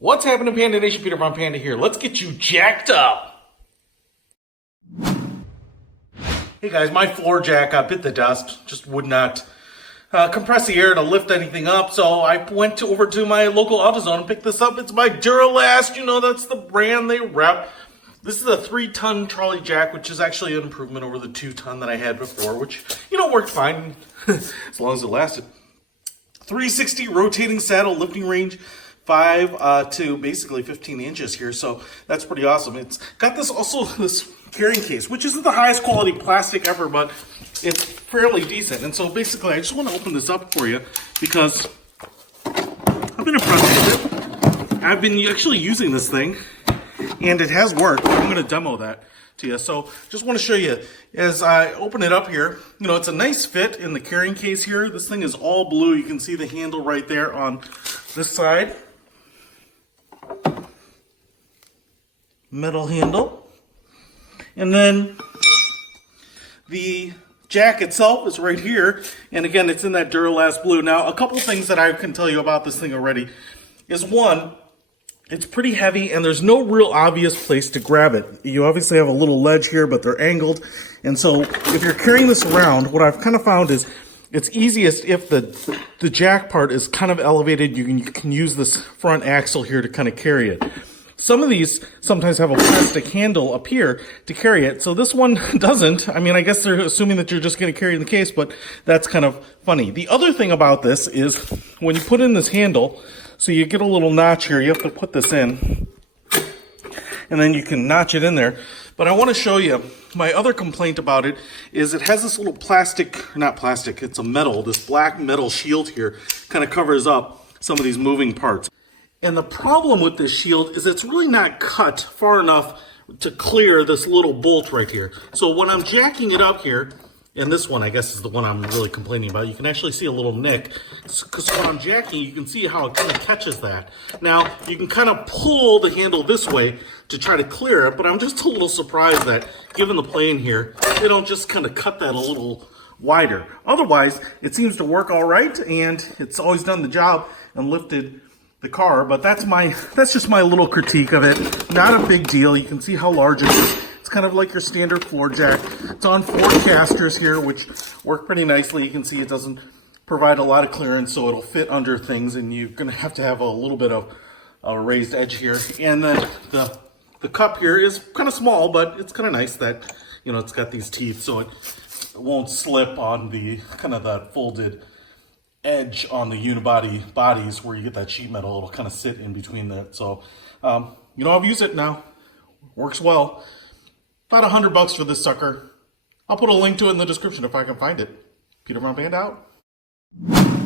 What's happening, Panda Nation? Peter Von Panda here. Let's get you jacked up. Hey guys, my floor jack bit the dust. Just would not compress the air to lift anything up. So I went over to my local Autozone and picked this up. It's my Duralast. You know, that's the brand they rep. This is a 3-ton trolley jack, which is actually an improvement over the 2-ton that I had before, which, you know, worked fine as long as it lasted. 360 rotating saddle, lifting range 5 to basically 15 inches here, so that's pretty awesome. It's got this carrying case, which isn't the highest quality plastic ever, but it's fairly decent. And so basically, I just want to open this up for you because I've been impressed with it. I've been actually using this thing, and it has worked. I'm going to demo that to you. So just want to show you as I open it up here. You know, it's a nice fit in the carrying case here. This thing is all blue. You can see the handle right there on this side. Metal handle. And then the jack itself is right here. And again, it's in that Duralast blue. Now, a couple things that I can tell you about this thing already is, one, it's pretty heavy and there's no real obvious place to grab it. You obviously have a little ledge here, but they're angled. And so if you're carrying this around, what I've kind of found is it's easiest if the jack part is kind of elevated. You can use this front axle here to kind of carry it. Some of these sometimes have a plastic handle up here to carry it. So this one doesn't. I mean, I guess they're assuming that you're just going to carry it in the case, but that's kind of funny. The other thing about this is when you put in this handle, so you get a little notch here, you have to put this in, and then you can notch it in there. But I want to show you, my other complaint about it is it has this little plastic, not plastic, it's a metal, this black metal shield here kind of covers up some of these moving parts. And the problem with this shield is it's really not cut far enough to clear this little bolt right here. So when I'm jacking it up here, and this one I guess is the one I'm really complaining about, you can actually see a little nick. Because when I'm jacking, you can see how it kind of catches that. Now, you can kind of pull the handle this way to try to clear it, but I'm just a little surprised that, given the plane here, they don't just kind of cut that a little wider. Otherwise, it seems to work all right, and it's always done the job and lifted the car, but that's just my little critique of it. Not a big deal. You can see how large it is. It's kind of like your standard floor jack. It's on 4 casters here, which work pretty nicely. You can see it doesn't provide a lot of clearance, so it'll fit under things, and you're going to have a little bit of a raised edge here. And then the cup here is kind of small, but it's kind of nice that, you know, it's got these teeth, so it won't slip on the kind of that folded edge on the unibody bodies where you get that sheet metal. It'll kind of sit in between that. So, you know, I've used it now. Works well. About $100 for this sucker. I'll put a link to it in the description if I can find it. Peter Von Panda out.